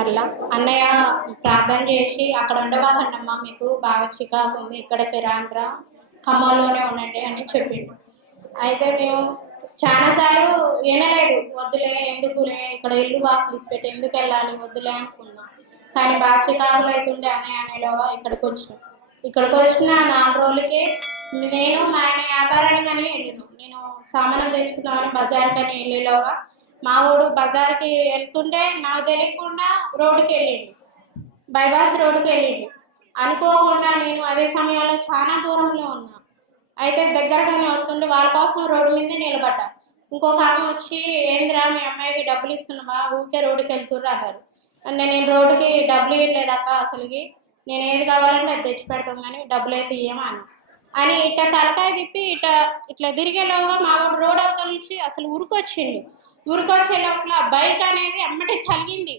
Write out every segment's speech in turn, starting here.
అట్లా అన్నయ్య ప్రార్థన చేసి అక్కడ ఉండవాకండమ్మా, మీకు బాగా చికాకు ఉంది, ఇక్కడికి రాండ్రా, ఖమ్మంలోనే ఉండండి అని చెప్పిండు. అయితే మేము చాలాసార్లు వినలేదు, వద్దులే ఎందుకులే ఇక్కడ ఇల్లు వాకిలిసి పెట్టి ఎందుకు వెళ్ళాలి వద్దులే అనుకున్నాం. కానీ బాగా చికాకులు అవుతుండే అన్నయ్య అనేలోగా ఇక్కడికి వచ్చిన 4 రోజులకి నేను మా ఆయన వ్యాపారానికి అని వెళ్ళినాను. నేను సామాన్లు తెచ్చుకుందామని బజార్కని వెళ్ళేలోగా మా ఊడు బజార్కి వెళ్తుంటే నాకు తెలియకుండా రోడ్డుకి వెళ్ళిండు, బైపాస్ రోడ్డుకి వెళ్ళిండు. అనుకోకుండా నేను అదే సమయంలో చాలా దూరంలో ఉన్నా. అయితే దగ్గరగానే వస్తుండే వాళ్ళ కోసం రోడ్డు మీద నిలబడ్డా. ఇంకొక ఆమె వచ్చి, ఏంద్రా మీ అమ్మాయికి డబ్బులు ఇస్తున్నావా, ఊరికే రోడ్డుకి వెళ్తుర్రు అన్నారు. అంటే నేను రోడ్డుకి డబ్బులు ఇవ్వట్లేదు అక్క, అసలుకి నేను ఏది కావాలంటే అది తెచ్చి పెడతాం కానీ డబ్బులు అయితే ఇయ్యమని అని ఇట్లా తలకాయ తిప్పి ఇట్లా తిరిగేలోగా మా వాడు రోడ్ అవతల నుంచి అసలు ఉరికొచ్చే లోపల బైక్ అనేది అమ్మటే తలిగింది.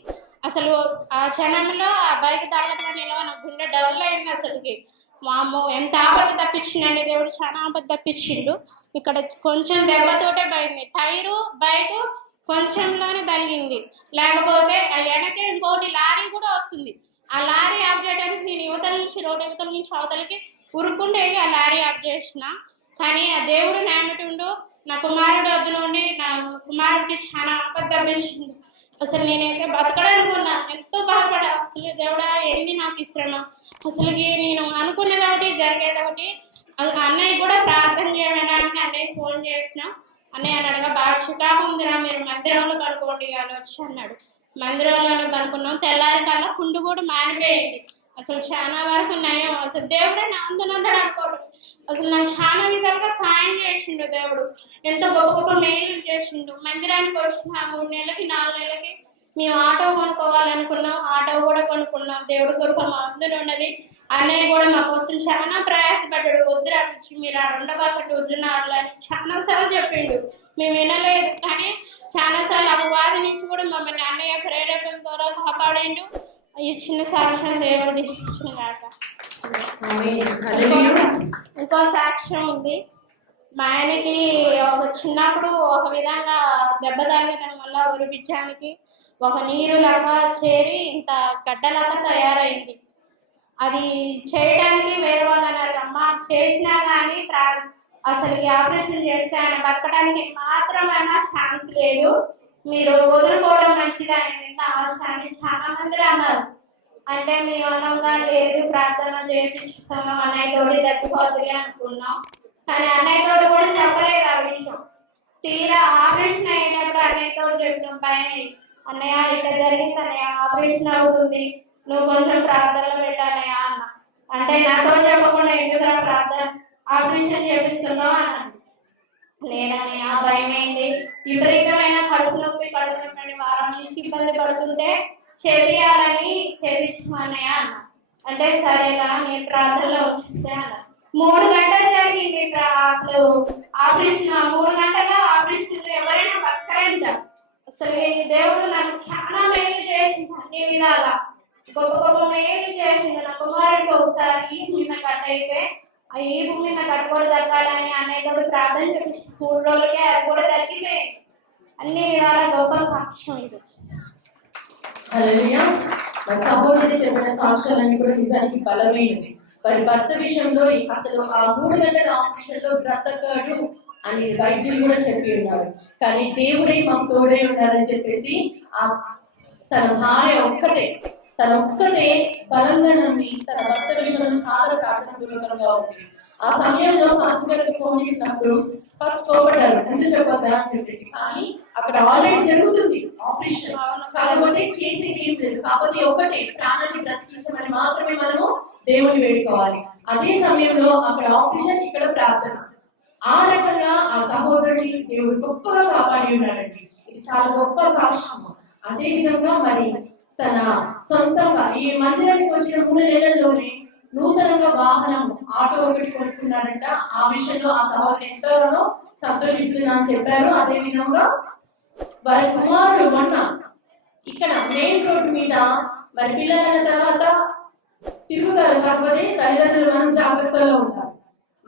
అసలు ఆ క్షణంలో ఆ బైక్ తగలటంలో నా గుండె డబుల్ అయింది. అసలుకి మా అమ్మ ఎంత ఆపద తప్పించిండండి దేవుడు, చాలా ఆపద తప్పించిండు. ఇక్కడ కొంచెం దెబ్బతోటే పోయింది, టైరు బైక్ కొంచెంలోనే తలిగింది. లేకపోతే వెనకే ఇంకోటి లారీ కూడా వస్తుంది, ఆ లారీ ఆఫ్ చేయడానికి నేను రోడ్డు యువతల నుంచి అవతలకి ఉరుక్కుంటూ వెళ్ళి ఆ లారీ ఆఫ్ చేసిన. కానీ ఆ దేవుడు నామటుండు నా కుమారుడు వద్ద నుండి నా కుమారుడికి చాలా ఆపద తప్పించింది. అసలు నేనైతే బతకడనుకున్నా, ఎంతో బాధపడా. అసలు దేవుడా ఏంది నాకు ఇష్టమా, అసలుకి నేను అనుకునేది ఒకటి జరిగేది ఒకటి. అన్నయ్య కూడా ప్రార్థన చేయడానికి అన్నయ్య ఫోన్ చేసిన. అన్నయ్య అన్నాడుగా, బాగా చికాకు ఉందిరా, మీరు మందిరంలో కనుక్కోండి అని వచ్చి అన్నాడు. మందిరంలోనే కనుక్కున్నాం. తెల్లారి కల్లా కుండు కూడా మానిపోయింది. అసలు చాలా వరకు నయం. అసలు దేవుడే నా అందనున్నాడు అనుకోడు. అసలు నాకు చాలా విధాలుగా సాయం చేసిండు దేవుడు, ఎంతో గొప్ప గొప్ప మేలు చేసిండు. మందిరానికి వచ్చిన 3 నెలలకి 4 నెలలకి మేము ఆటో కొనుక్కోవాలనుకున్నాం, ఆటో కూడా కొనుక్కున్నాం. దేవుడు కృప మా అందరూ ఉన్నది. అన్నయ్య కూడా మా కోసం చాలా ప్రయాసపడ్డాడు. వద్దురా పిచ్చి, మీరు ఆడ ఉండబాకండి హుజూర్నగర్లో అని చాలా సార్లు చెప్పిండు. మేము వినలేదు, కానీ చాలాసార్లు అపవాది నుంచి కూడా మమ్మల్ని అన్నయ్య ప్రేరేపణ ద్వారా కాపాడిండు. ఈ చిన్న సాక్ష్యం దేవుడిది. ఇంకో సాక్ష్యం ఉంది. మా ఆయనకి ఒక చిన్నప్పుడు ఒక విధంగా దెబ్బ తగలడం వల్ల ఒరిపించడానికి ఒక నీరు లాగా చేరి ఇంత గడ్డలాగా తయారైంది. అది చేయడానికి వేరే వాళ్ళు అన్నారు, అమ్మ చేసినా కానీ అసలుకి ఆపరేషన్ చేస్తే ఆయన బతకడానికి మాత్రమైనా ఛాన్స్ లేదు, మీరు వదులుకోవడం మంచిది ఆయన మీద ఆశ అని చాలా మంది అన్నారు. అంటే మేము అన్నంగా లేదు, ప్రార్థన చేయించుకున్నాం, అన్నయ్య తోడి తగ్గిపోతుంది అనుకున్నాం. కానీ అన్నయ్య తోడు కూడా చెప్పలేదు ఆ విషయం. తీరా ఆపరేషన్ అయ్యేటప్పుడు అన్నయ్య తోడు చెప్పినాం, భయమే అన్నయ్య ఇట్లా జరిగింది అన్నయ్య, ఆపరేషన్ అవుతుంది, నువ్వు కొంచెం ప్రార్థనలో పెట్టానయ్యా అన్న. అంటే నాతో చెప్పకుండా ఎందుకురా ప్రార్థన ఆపరేషన్ చేపిస్తున్నావు అన్నాను. లేదన్నయ్య భయమైంది, విపరీతమైన కడుపు నొప్పి అని వారం నుంచి ఇబ్బంది పడుతుంటే చేపియాలని చేపించమన్నయ్య అన్న. అంటే సరేలా నేను ప్రార్థనలో వచ్చేసా అన్న. 3 గంటలు జరిగింది అసలు ఆపరేషన్. 3 గంటల ఆపరేషన్ ఎవరైనా బతకరంట. అసలు దేవుడు నాకు చాలా మేలు చేసింది, అన్ని విధాలా గొప్ప గొప్ప మేలు చేసిండు. నా కుమారుడికి ఒకసారి ఈపు మీద కట్ అయితే ఆ ఈపు మీద కట్ట కూడా తగ్గాలని అన్నయ్యతోడు ప్రార్థన చేపించి 3 రోజులకే అది కూడా తగ్గిపోయింది. అన్ని విధాల గొప్ప సాక్ష్యం ఇది. సహోదరి చెప్పిన సాక్ష్యాలన్నీ కూడా నిజానికి బలమైనది. వారి భర్త విషయంలో అసలు ఆ 3 గంటల ఆపరేషన్ లో బ్రతకడు అని వైద్యులు కూడా చెప్పి ఉన్నారు. కానీ దేవుడే మాకు తోడే ఉన్నారని చెప్పేసి తన భార్య తన ఒక్కటే బలంగా నమ్మి తన భర్త విషయంలో చాలా ప్రార్థన పూర్వకంగా ఉంది. ఆ సమయంలో ఫస్ట్ గారికి ఫోన్ చేసినప్పుడు ఫస్ట్ కోపడ్డారు, ఎందుకు చెప్పొద్దా అని చెప్పేసి. కానీ అక్కడ ఆల్రెడీ జరుగుతుంది ఆపరేషన్, కాకపోతే చేసేది ఏం లేదు. కాకపోతే ఒకటే ప్రాణాన్ని బ్రతికించమని మాత్రమే మనము దేవుని వేడుకోవాలి. అదే సమయంలో అక్కడ ఆపరేషన్, ఇక్కడ ప్రార్థన. ఆ రకంగా ఆ సహోదరుని దేవుడు గొప్పగా కాపాడి ఉన్నాడండి. ఇది చాలా గొప్ప సాక్ష్యం. అదే విధంగా మరి తన సొంతంగా ఈ మందిరానికి వచ్చిన 3 నెలల్లోనే నూతనంగా వాహనం ఆటో ఒకటి కొనుక్కున్నాడంట. ఆ విషయంలో ఆ సహోదరు ఎంతగానో సంతోషిస్తున్నా అని చెప్పారు. అదే విధంగా వారి కుమారుడు మొన్న ఇక్కడ మెయిన్ రోడ్డు మీద మరి పిల్లలైన తర్వాత తిరుగుతారు, కాకపోతే తల్లిదండ్రులు మనం జాగ్రత్తలో ఉంటారు.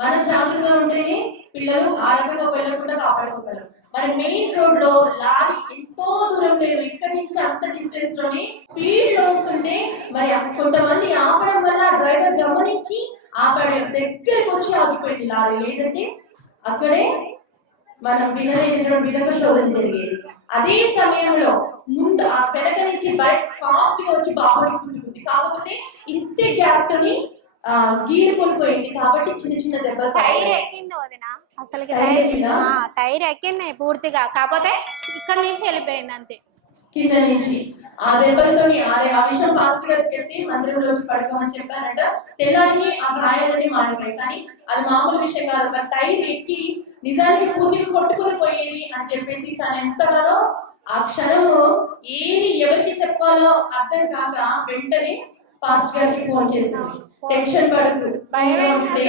మనం జాగ్రత్తగా ఉంటేనే పిల్లలు ఆ రకంగా వెళ్ళకుండా కాపాడుకోగలరు. మరి మెయిన్ రోడ్ లో లారీ ఎంతో దూరం లేదు, ఇక్కడి నుంచి అంత డిస్టెన్స్ లోని స్పీడ్ లో వస్తుంటే మరి కొంతమంది ఆపడం వల్ల డ్రైవర్ గమనించి ఆపడే దగ్గరికి వచ్చి ఆగిపోయింది లారీ, లేదంటే అక్కడే మనం వినలేని విధంగా శోధన జరిగేది. అదే సమయంలో ముందు ఆ వెనక నుంచి బైక్ ఫాస్ట్ గా వచ్చి బాబుని గుద్దుకుంది, కాకపోతే ఇంతే గ్యాప్ తోని గీర్ కోల్పోయింది, కాబట్టి చిన్న చిన్న దెబ్బలు. టైర్ ఎక్కింది వదిన, అసలు టైర్ ఎక్కింది పూర్తిగా, కాకపోతే ఇక్కడ నుంచి వెళ్ళిపోయింది అంతే కింద నుంచి. ఆ దెబ్బలతో ఆ విషయం పాస్టర్ గారు చెప్పి మందిరంలో వచ్చి పడుకోమని చెప్పారంట. తెల్లారికి ఆ గాయాలన్నీ మాడిపోయాయి. కానీ అది మామూలు విషయం కాదు, మరి టైర్ ఎక్కి నిజానికి పూర్తిగా కొట్టుకుని పోయేది అని చెప్పేసి తను ఎంతగానో ఆ క్షణము ఏమి ఎవరికి చెప్పుకోవాలో అర్థం కాక వెంటనే పాస్టర్ గారికి ఫోన్ చేసింది. టెన్షన్ పడకు,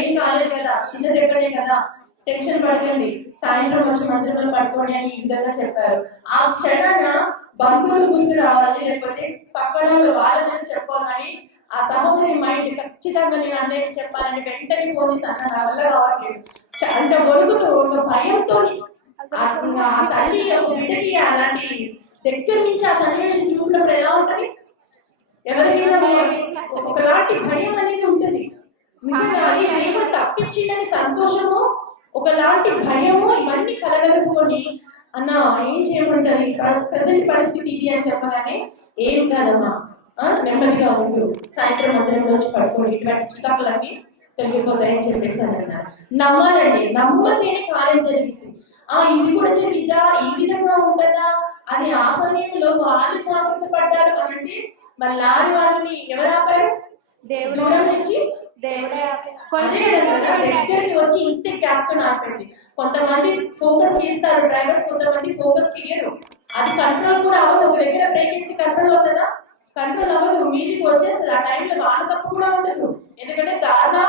ఏం కాలేదు కదా, చిన్న దెబ్బనే కదా, టెన్షన్ పడకండి, సాయంత్రం వచ్చి మందిరంలో పడుకోండి అని ఈ విధంగా చెప్పారు. ఆ క్షణాన బంధువులు గుర్తు రావాలి, లేకపోతే పక్కన వాళ్ళని చెప్పుకోవాలని ఆ సహోదరి మైండ్ ఖచ్చితంగా నేను అన్నయ్యకి చెప్పాలని వెంటనే ఫోన్ చేసి అన్న నా వల్ల కావట్లేదు అంటే వణుకుతూ ఒక భయంతో ఆ తల్లి ఒక బిడ్డకి అలాంటి దగ్గర నుంచి ఆ సన్నివేశం చూసినప్పుడు ఎలా ఉంటది, ఎవరికైనా ఒకలాంటి భయం అనేది ఉంటుంది. నిజంగా అది దేవుడు తప్పించిందని సంతోషము, ఒకలాంటి భయము, ఇవన్నీ కలగలుపుకొని అన్న ఏం చేయమంటారు, ప్రజెంట్ పరిస్థితి ఇది అని చెప్పగానే ఏం కాదమ్మా నెమ్మదిగా ఉండు, సాయంత్రం మందిరంలో వచ్చి పడుకోండి, ఇటువంటి చికాకులన్నీ తొలగిపోతాయని చెప్పేసి అని అన్నారు. నమ్మాలండి, నమ్మతేనే కార్యం జరిగింది. ఇది కూడా జరిగిద్దా, ఈ విధంగా ఉంటుందా అని ఆ సమయంలో వాళ్ళు జాగ్రత్త పడ్డారు అని అంటే మరి లారీ వాళ్ళని ఎవరు ఆపారు, దేవుడు నుంచి దేవుడే దగ్గరికి వచ్చి ఇంటి గ్యాప్ తో ఆపేది. కొంతమంది ఫోకస్ చేస్తారు డ్రైవర్స్, కొంతమంది ఫోకస్ చేయరు, అది కంట్రోల్ కూడా అవ్వదు. ఒక దగ్గర బ్రేక్ వేస్తే కంట్రోల్ అవుతుందా, కంట్రోల్ అవ్వదు, మీదికి వచ్చేస్తుంది. ఆ టైంలో వాళ్ళ తప్పు కూడా ఉండదు, ఎందుకంటే దారిలో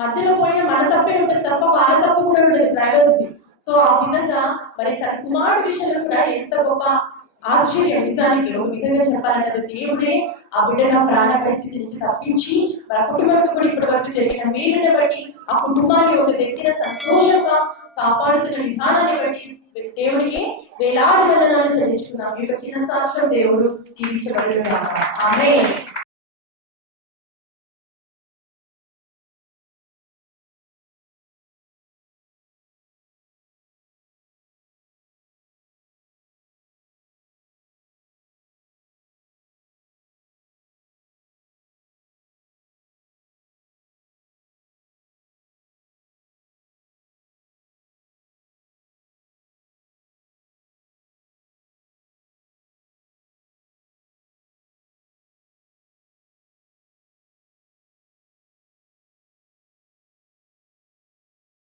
మధ్యలో పోయిన మన తప్పే ఉంటుంది తప్ప వాళ్ళ తప్పు కూడా ఉండదు డ్రైవర్స్ది. సో ఆ విధంగా మరి తన కుమారుడు విషయంలో కూడా ఎంత గొప్ప ఆశ్చర్యం. నిజానికి ఒక విధంగా చెప్పాలంటే దేవుడే ఆ బిడ్డ ప్రాణ పరిస్థితి నుంచి తప్పించి మన కుటుంబంతో కూడా ఇప్పటి వరకు జరిగిన మేలుని బట్టి ఆ కుటుంబాన్ని ఒక దగ్గర సంతోషంగా కాపాడుతున్న విధానాన్ని బట్టి దేవుడికి వేలాది వందనాలు చెల్లించుకున్నాం. ఈ యొక్క చిన్న సాక్ష్యం దేవుడు జీవించబడుతున్నాం. ఆమేన్.